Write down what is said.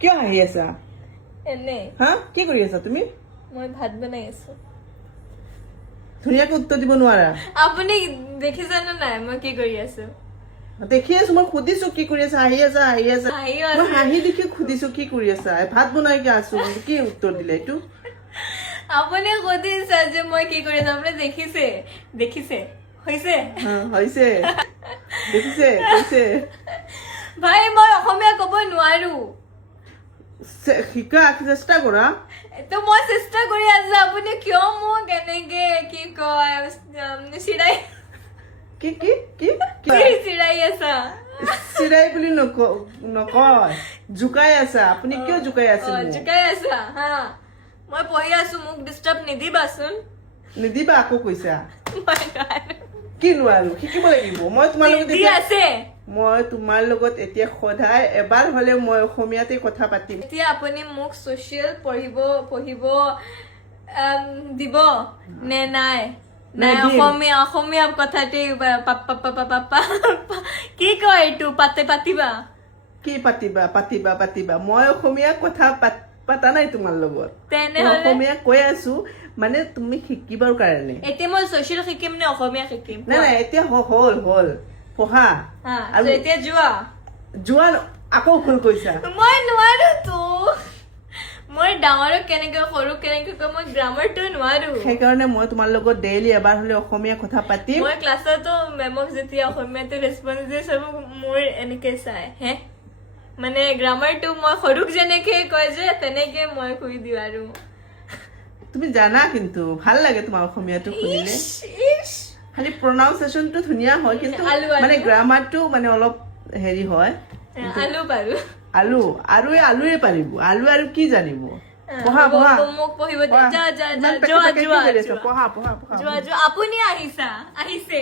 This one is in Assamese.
কিয় হাঁহি আছা এনে হা কি কৰি আছা তুমি মই ভাত বনাই আছো ধুনীয়াকৈ উত্তৰ দিব নোৱাৰা আপুনি দেখিছেনে নাই মই কি কৰি আছো দেখি আছো মই সুধিছো কি কৰি আছা হাঁহি আছা হাঁহিও মই আছে। হাঁহি দেখি সুধিছো কি কৰি আছা ভাত বনাই কি আছো কি উত্তৰ দিলে এইটো আপুনি সুধিছে যে মই কি কৰি আছো আপুনি দেখিছে হৈছে হা, হৈছে দেখিছে কৈছে ভাই মই অসমীয়া ক'ব নোৱাৰো শিকা চেষ্টা কৰা তো মই চেষ্টা কৰি আছো আপুনি কিয় মোক এনেকে কি কয় চিৰাই কি কি কি চিৰাই আছা চিৰাই বুলি নকয় জোকাই আছা আপুনি কিয় জোকাই আছে মোক? জোকাই আছা হা মই পঢ়ি আছো মোক ডিষ্টাৰ্ব নিদিবাচোন নিদিবা আকৌ কৈছা মই নোৱাৰো। কি নোৱাৰো শিকিব লাগিব মই তোমাৰ লগত দি আছে মই তোমাৰ লগত এতিয়া সদায় এবাৰ হলে মই অসমীয়াতে কথা পাতিম এতিয়া আপুনি মোক ছ'চিয়েল পঢ়িব দিব নে নাই নাই দিম। অসমীয়া কথাতে পাপা কি কয় এইটো পাতিবা কি পাতিবা মই অসমীয়া কথা পাতা নাই তোমাৰ লগত মই তেনেহলে অসমীয়া কৈ আছো মানে তুমি শিকিবৰ কাৰণে এতিয়া মই ছ'চিয়েল শিকিম নে অসমীয়া শিকিম নাই এতিয়া হ'ল পঢ়া হা আৰু এতিয়া যোৱা যোৱা আকৌ ভুল কৈছা মই নোৱাৰো তো মই ডাঙৰক কেনেকে সৰুক কেনেকে কয় মই গ্ৰামাৰটো নোৱাৰো সেইকাৰণে মই তোমাৰ লগত ডেইলি এবাৰ হলে অসমীয়া কথা পাতিম মই ক্লাছতো মেমক যেতিয়া অসমীয়াতে ৰেছপন্স দিয়ে চব মোৰ এনেকে চাই হে মানে গ্ৰামাৰটো মই সৰুক যেনেকে কয় যে তেনেকে মই কৈ দিওঁ আৰু তুমি জানা কিন্তু ভাল লাগে তোমাৰ অসমীয়াটো শুনিলে ইছ খালি প্ৰনাউন্সিয়েচনটো ধুনীয়া হয় কিন্তু আলু। মানে গ্ৰামাৰটো মানে অলপ হেৰি হয় আলু পাৰো আলু আৰু এই আলুৱে পাৰিব আলু আৰু কি জানিব পঢ়া পঢ়া মোক পঢ়িব পঢ়া। যা ইমান পেকে যোৱা পেকে কি যোৱা কৰি আছা? পঢ়া যোৱা আপুনি আহিছে